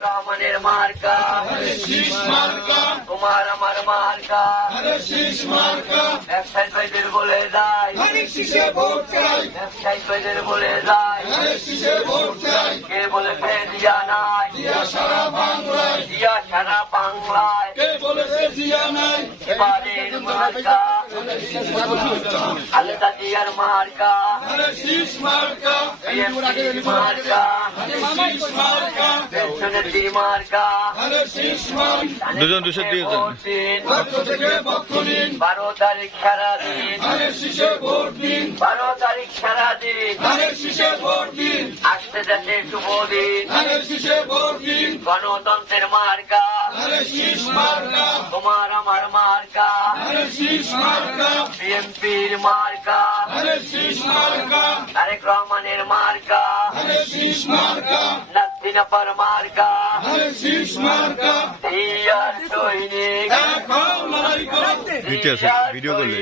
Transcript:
রহমানের মার্কা শীষ মার্কা তোমার আমার মার্কা হরে শীষ মার্কা ব্যবসায়ী ভাইদের বলে যায় হরে শীষে ভোট চাই ব্যবসায়ী ভাইদের বলে যায় হরে শীষে ভোট চাই কে বলেছে দিয়া নাই? দিয়া সারা বাংলায়। দিয়া সারা বাংলায়। কে বলেছে দিয়া নাই? এবারের মার্কা আলাদা জিয়ার মার্কা দুজন দুশো দিয়েছেন বারো তারিখ সারা দিন। বারো তারিখ সারা দিন আসতে যাচ্ছে শুভ দিন গণতন্ত্রের মার্কা তোমার আমার বিএনপির মার্কা আরে শীষ মার্কা তারেক রহমানের মার্কা আরে শীষ মার্কা নাসিনাপার মার্কা আরে শীষ মার্কা ইয়ার সৈনিক ভিডিও করলে